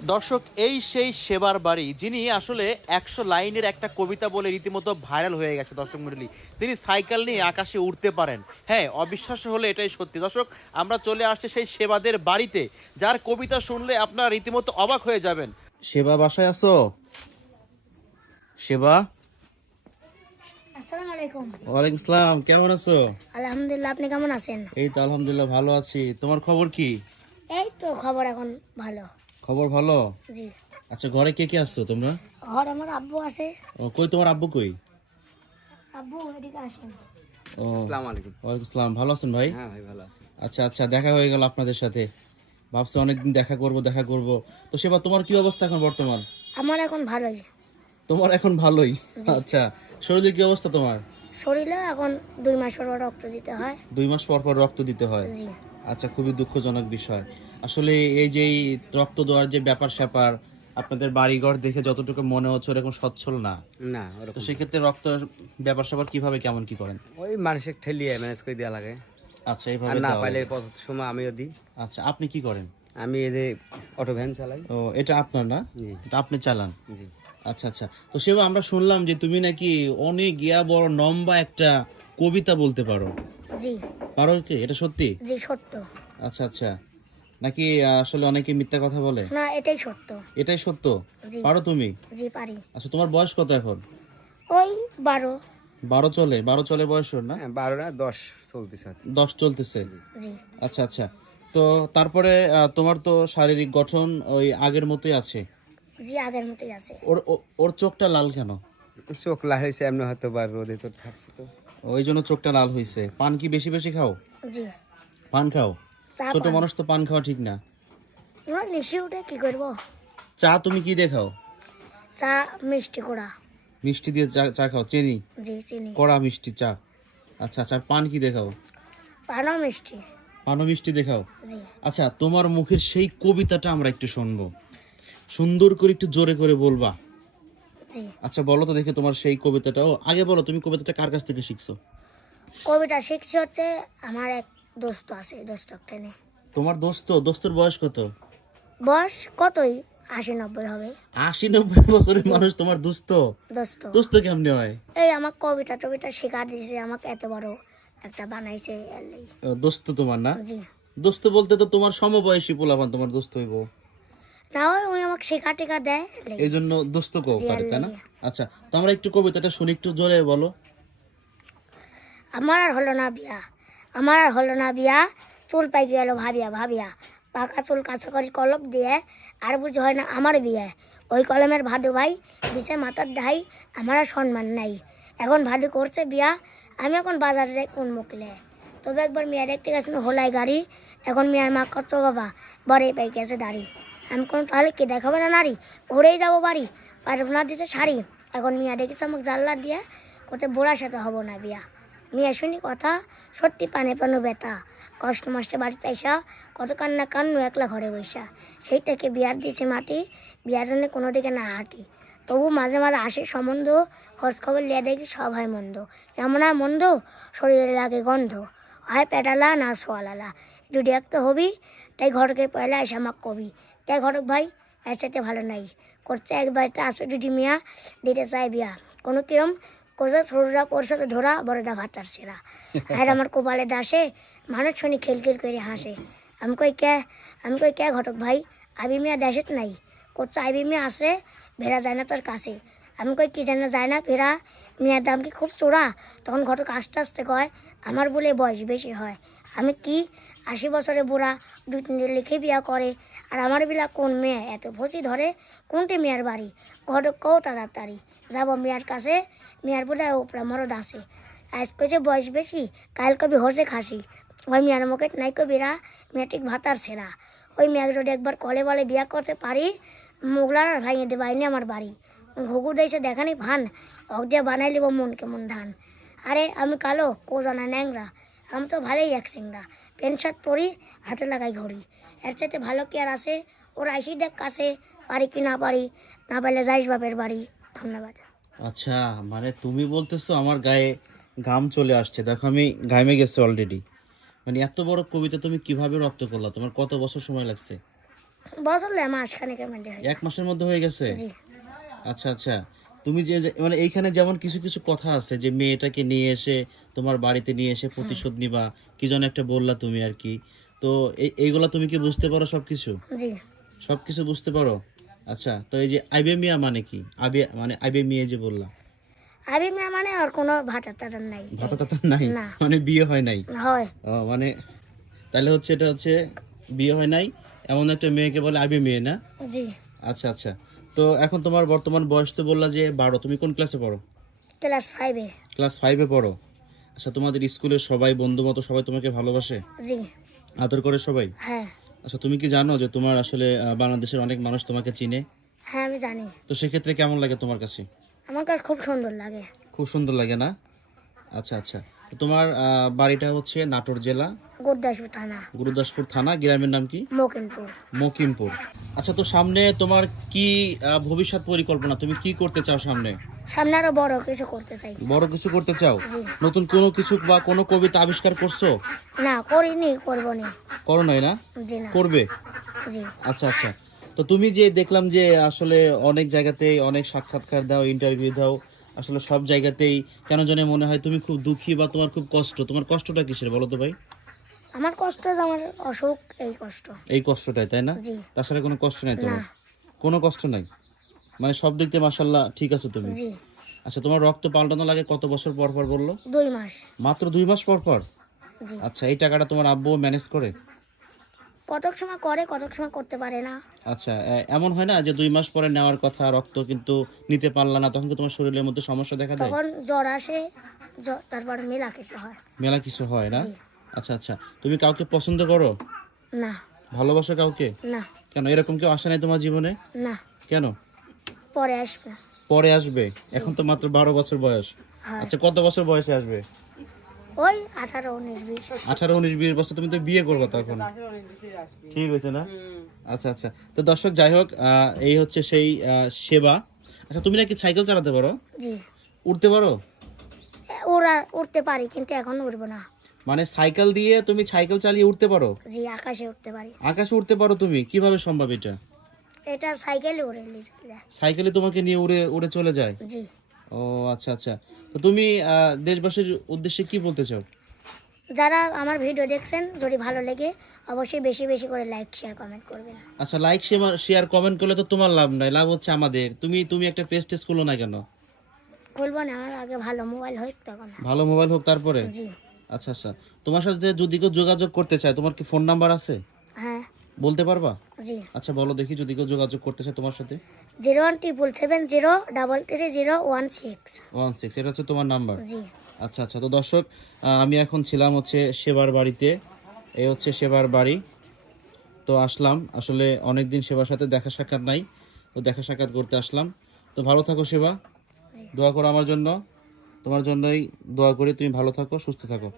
দর্শক, এই সেই সেবার বাড়ি যিনি আসলে 100 লাইনের একটা কবিতা বলে রীতিমতো ভাইরাল হয়ে গেছে দর্শক মণ্ডলী। তিনি সাইকেল নিয়ে আকাশে উঠতে পারেন। হ্যাঁ, অবিশ্বাস্য হলে এটাই সত্যি। দর্শক, আমরা চলে আসছি সেই সেবাদের বাড়িতে, যার কবিতা শুনলে আপনারা রীতিমতো অবাক হয়ে যাবেন। সেবা, বাসায় আছো? সেবা, আসসালামু আলাইকুম। ওয়ালাইকুম আসসালাম। কেমন আছো? আলহামদুলিল্লাহ, আপনি কেমন আছেন? এই তো আলহামদুলিল্লাহ ভালো আছি। তোমার খবর কি? এই তো খবর এখন ভালো। খবর ভালো। জি। আচ্ছা, ঘরে কে কে আসছো তোমরা? ঘর আমার আব্বু আছে। কই তোমার আব্বু কই? আব্বু এদিকে আসেন। ও, আসসালামু আলাইকুম। ওয়ালাইকুম আসসালাম। ভালো আছেন ভাই? হ্যাঁ ভাই, ভালো আছি। আচ্ছা আচ্ছা, দেখা হয়ে গেল আপনাদের সাথে। ভাবছি অনেকদিন দেখা করব। তো সেবা, তোমার কি অবস্থা এখন বর্তমান? আমার এখন ভালোই। তোমার এখন ভালোই? জি। আচ্ছা, শরীরের কি অবস্থা তোমার? শরীরে এখন 2 মাস পর পর রক্ত দিতে হয়। 2 মাস পর পর রক্ত দিতে হয়? জি। আচ্ছা, খুবই দুঃখজনক বিষয়। আসলে এই যে এই রক্ত দেওয়ার যে ব্যাপার স্যাপার, আপনাদের বাড়িঘর দেখে যতটুকু মনে হচ্ছে ওরকম সচ্ছল না। না, তো ওরকম সেক্ষেত্রে রক্ত ব্যাপার স্যাপার কিভাবে কেমন কি করেন? ওই মানুষের ঠেলিয়ে ম্যানেজ করে দেওয়া লাগে। আচ্ছা, আর এইভাবে না দেওয়া পাইলে লাগে। কত সময় আমিও দিই। আচ্ছা, আপনি কি করেন? আমি এই যে অটো ভ্যান চালাই। ও, এটা আপনার না? জি এটা আপনি চালান? জি। আচ্ছা আচ্ছা। তো সেবা, আমরা শুনলাম যে তুমি নাকি অনেক বড় লম্বা একটা কবিতা বলতে পারো। জি। পারো কি? এটা সত্যি? জি সত্য। আচ্ছা আচ্ছা। নাকি আসলে অনেকে মিথ্যা কথা বলে? না, এটাই সত্য। এটাই সত্য? জি। পারো তুমি? জি পারি। আচ্ছা, তোমার বয়স কত এখন? ওই 12। 12 চলে? 12 চলে বয়স ওর, না? হ্যাঁ, 12 না 10 চলতেছে। 10 চলতেছে? জি। আচ্ছা আচ্ছা। তো তারপরে তোমার তো শারীরিক গঠন ওই আগের মতোই আছে? জি আগের মতোই আছে। ওর চোখটা লাল কেন? চোখ লাল হয়েছে এমনি, হয়তো বা রোদে তো থাকছে তো। ওই জন্য চোখটা লাল হয়েছে। পান কি বেশি বেশি খাও? জি। পান খাও? চা ছোট পান। মানুষ তো পান খাওয়া ঠিক না। আমার নিশি উঠে কি করব? চা তুমি কি দিয়ে খাও? চা মিষ্টি করা। মিষ্টি দিয়ে চা খাও? চিনি জি চিনি। কড়া মিষ্টি চা? আচ্ছা আচ্ছা। আর পান কি দিয়ে খাও? পানও মিষ্টি। পানও মিষ্টি দিয়ে খাও? জি। আচ্ছা, তোমার মুখের সেই কবিতাটা আমরা একটু শুনবো। সুন্দর করে একটু জোরে করে বলবা? জি। আচ্ছা, বলো তো দেখে তোমার সেই কবিতাটা। ও, আগে বলো তুমি কবিতাটা কার কাছ থেকে শিখছো? কবিতা শিখছি হচ্ছে আমার এক দোস্ত আছে, দোস্তকে নিয়ে। তোমার দোস্তর বয়স কত? বয়স কতই 80-90 হবে। 80-90 বছরের মানুষ তোমার দোস্ত? দোস্ত। দোস্ত কেমনে হয়? এই আমার কবিতা টবিতা শেখা দিয়েছে, আমাকে এত বড় একটা বানাইছে এর লাগি। দোস্ত তোমার না? জি। দোস্ত বলতে তো তোমার সমবয়সী পোলাপান তোমার দোস্ত হইব। না হয় ওই আমাকে শেখা টেখা দেয় এর লাগি। এই জন্য দোস্ত কও জি, তারে, তাই না? আল্লাহ। আচ্ছা, তো আমরা একটু কবিতাটা শুনি, একটু জোরে বলো। আমার আর হলো না বিয়া, আমার আর হলো না বিয়া, চুল পাই গেল ভাবিয়া ভাবিয়া, পাকা চুল কাছা করি কলপ দিয়ে, আর বুঝি হয় না আমার বিয়ে। ওই কলমের ভাদু ভাই দিছে মাথার ঢাই, আমার আর সম্মান নাই। এখন ভাদু করছে বিয়া, আমি এখন বাজারে যাই কোন মুখলে। তবে একবার মেয়া দেখতে গেছিল হোলাই গাড়ি, এখন মেয়ার মা কত বাবা বড়ই পাই গেছে দাড়ি। আমি কোনো তাহলে কি দেখাবো না নারী, ওরেই যাবো বাড়ি, পারব না দিতে শাড়ি। এখন মিয়া ডেকেছে আমাকে জানলা দিয়ে, কোথায় বুড়ার সাথে হবো না বিয়া। মেয়ে শুনি কথা, সত্যি পানে পানো ব্যথা, কষ্ট মাস্টে বাড়িতে আইসা কত কান্না কান্নু একলা ঘরে বৈশা। সেই থেকে বিয়ার দিয়েছে মাটি, বিয়ার জন্য কোনো দিকে না হাঁটি। তবু মাঝে মাঝে আসে সম্বন্ধ, খোঁজ খবর লিয়ে দেখি সব হয় মন্দ। কেমন হয় মন্দ? শরীরে লাগে গন্ধ, হয় পেটালা না সোয়ালালা, যদি একটা হবি, তাই ঘরকে পয়লা এসে আমাক কবি। তাই ঘরক ভাই এর সাথে ভালো নাই, করছে একবারটা আসো যদি মিয়া দিতে চাই বিয়া। কোনো কিরম কোজা ছোটরা পরশে তো ধরা বড়দা ভাতার সেরা। আর আমার কপালে ডাসে, মানুষ শুনি খিলখিল করে হাসে। আমি কই কে ঘটক ভাই, আবি মিয়া দেশেত নাই, করছে আবি মিয়া আসে, ভেড়া যায় না তোর কাছে। আমি কই কি জানা যায় না ভেড়া, মিয়ার দাম কি খুব চোরা? তখন ঘটক আস্তে আস্তে কয়, আমার বলে বয়স বেশি হয়। আমি কি 80 বছরে বুড়া, 2-3 লিখে বিয়া করে, আর আমার বিলা কোন মেয়ে এত ভসি ধরে, কোনটি মেয়ের বাড়ি? ঘটক কও তাড়াতাড়ি যাব মেয়ার কাছে, মেয়ার বলে ওপরা মরদ আছে। আজ কইছে বয়স বেশি, কাল কবি হসে খাসি। ওই মেয়ার মুখে নাই কবিরা, মেয়া ঠিক ভাতার সেরা। ওই মেয়াকে যদি একবার কলে বলে বিয়া করতে পারি, মোগলার আর ভাইয়ে দে বাইনি আমার বাড়ি। ঘুঘু দিয়েছে দেখানি ভান, অক দিয়ে বানাই লিব মন কেমন ধান। আরে আমি কালো, কো জানা ন্যাংরা, আমি তো ভালোই এক সিংরা। প্যান্ট শার্ট পরি, হাতে লাগাই ঘড়ি। এর চাইতে ভালো কি আর আছে? ওরা আইসি দেখ কাছে, পারি কি না পারি, না পারলে যাইস বাপের বাড়ি। ধন্যবাদ। আচ্ছা, মানে তুমি বলতেছো আমার গায়ে ঘাম চলে আসছে। দেখো, আমি ঘামে গেছি অলরেডি। মানে এত বড় কবিতা তুমি কিভাবে রপ্ত করলা? তোমার কত বছর সময় লাগছে? বছর লয়, মাস খানেকের মধ্যে হয়। 1 মাসের মধ্যে হয়ে গেছে? জি আচ্ছা আচ্ছা। তুমি মানে এইখানে যেমন কিছু কিছু কথা আছে যে মেয়েটাকে নিয়ে এসে তোমার বাড়িতে নিয়ে এসে প্রতিশোধ নিবা, কি যেন একটা বললা তুমি আর কি। তো এইগুলা তুমি কি বুঝতে পারো সবকিছু? জি সবকিছু বুঝতে পারো? আচ্ছা, তো এই যে আইবে মিয়া মানে কি? আইবে মিয়া যে বললা, আবি মিয়া মানে আর কোনো ভাতা টাতা নাই। ভাতা টাতা নাই? না। মানে বিয়ে হয় নাই? হয় ও মানে তাহলে হচ্ছে এটা হচ্ছে বিয়ে হয় নাই এমন একটা মেয়েকে বলে আইবে মেয়ে না? জি। আচ্ছা আচ্ছা। তো এখন তোমার বর্তমান বয়স তো বললা যে 12, তুমি কোন ক্লাসে পড়ো? ক্লাস 5-এ। ক্লাস 5-এ পড়ো। আচ্ছা, তোমাদের স্কুলের সবাই বন্ধু মতো সবাই তোমাকে ভালোবাসে, জি আদর করে সবাই? হ্যাঁ আচ্ছা, তুমি কি জানো যে তোমার আসলে বাংলাদেশের অনেক মানুষ তোমাকে চিনে? হ্যাঁ আমি জানি। তো সেক্ষেত্রে কেমন লাগে তোমার কাছে? আমার কাছে খুব সুন্দর লাগে। খুব সুন্দর লাগে না? আচ্ছা আচ্ছা। তো তোমার বাড়িটা হচ্ছে নাটোর জেলা, গুরদাসপুর থানা, গুরুদাসপুর থানা, গ্রামের নাম কি? মকিনপুর। মকিমপুর। আচ্ছা, তো সামনে তোমার কি ভবিষ্যৎ পরিকল্পনা, তুমি কি করতে চাও সামনে? সামনে আরো বড় কিছু করতে চাই। বড় কিছু করতে চাও? জি। নতুন কোনো কিছু বা কোনো কবিতা আবিষ্কার করছো? না করিনি, করবো নি। করো নাই না? জি না। করবে? জি আচ্ছা আচ্ছা। তো তুমি যে দেখলাম যে আসলে অনেক জায়গাতেই অনেক সাক্ষাৎকার দাও, ইন্টারভিউ দাও, আসলে সব জায়গাতেই কেন জানি মনে হয় তুমি খুব দুঃখী বা তোমার খুব কষ্ট। তোমার কষ্টটা কিসের বলো তো ভাই? আমার কষ্ট যে আমার অসুখ, এই কষ্ট। এই কষ্টটাই, তাই না? জি তাছাড়া কোনো কষ্ট নাই তোমার? না। কোনো কষ্ট নাই, মানে সব দিক দিয়ে মাশাআল্লাহ ঠিক আছে তুমি। জি আচ্ছা, তোমার রক্ত পাল্টানো লাগে কত বছর পর পর বললো? 2 মাস। মাত্র 2 মাস পর পর? জি। আচ্ছা, এই টাকাটা তোমার আব্বু ম্যানেজ করে? কতক সময় করে, কতক সময় করতে পারে না। আচ্ছা, এমন হয় না যে 2 মাস পরে নেওয়ার কথা রক্ত কিন্তু নিতে পারলা না, তখন কি তোমার শরীরের মধ্যে সমস্যা দেখা দেয়? তখন জ্বর আসে, তারপর মেলা কিছু হয়। মেলা কিছু হয় না? জি। আচ্ছা আচ্ছা। তুমি কাউকে পছন্দ করো, না ভালোবাসো কাউকে? না কেন, এরকম কেউ আসে নাই তোমার জীবনে? না, কেন? পরে আসবে। পরে আসবে? এখন তো মাত্র 12 বছর বয়স। হয় আচ্ছা, কত বছর বয়সে আসবে? ওই 18, 19, 20। 18, 19, 20 বছর তুমি তো বিয়ে করবে তখন। ঠিক হয়েছে না? আচ্ছা আচ্ছা। তো দর্শক, যাই হোক, এই হচ্ছে সেই সেবা। আচ্ছা, তুমি নাকি সাইকেল চালাতে পারো, জি উঠতে পারো? ওরা উঠতে পারি কিন্তু এখন উঠবো না। মানে সাইকেল দিয়ে তুমি সাইকেল চালিয়ে উঠতে পারো? জি আকাশে উঠতে পারি। আকাশে উঠতে পারো তুমি? কিভাবে সম্ভব এটা? এটা সাইকেলে উড়ে নিয়ে চলে। সাইকেলে তোমাকে নিয়ে উড়ে উড়ে চলে যায়? জি ও আচ্ছা আচ্ছা। তো তুমি দেশবাসীর উদ্দেশ্যে কি বলতে চাও? যারা আমার ভিডিও দেখছেন, যদি ভালো লাগে অবশ্যই বেশি বেশি করে লাইক শেয়ার কমেন্ট করবেন। আচ্ছা, লাইক শেয়ার কমেন্ট করলে তো তোমার লাভ নাই, লাভ হচ্ছে আমাদের। তুমি একটা পেজ টেস্ট করলো না কেন? বলবো না, আমার আগে ভালো মোবাইল হোক তখন। ভালো মোবাইল হোক তারপরে? জি আচ্ছা আচ্ছা। তোমার সাথে যদি কেউ যোগাযোগ করতে চায়, তোমার কি ফোন নাম্বার আছে? হ্যাঁ বলতে পারবা? জি আচ্ছা, বলো দেখি, যদি কেউ যোগাযোগ করতে চায় তোমার সাথে। 01770330116। 16, এটা হচ্ছে তোমার নাম্বার? জি আচ্ছা আচ্ছা। তো দর্শক, আমি এখন ছিলাম হচ্ছে সেবার বাড়িতে। এই হচ্ছে সেবার বাড়ি। তো আসলাম, আসলে অনেকদিন সেবার সাথে দেখা সাক্ষাৎ নাই, তো দেখা সাক্ষাৎ করতে আসলাম। তো ভালো থাকো সেবা, দোয়া করো আমার জন্য, তোমার জন্যই দোয়া করি, তুমি ভালো থাকো, সুস্থ থাকো।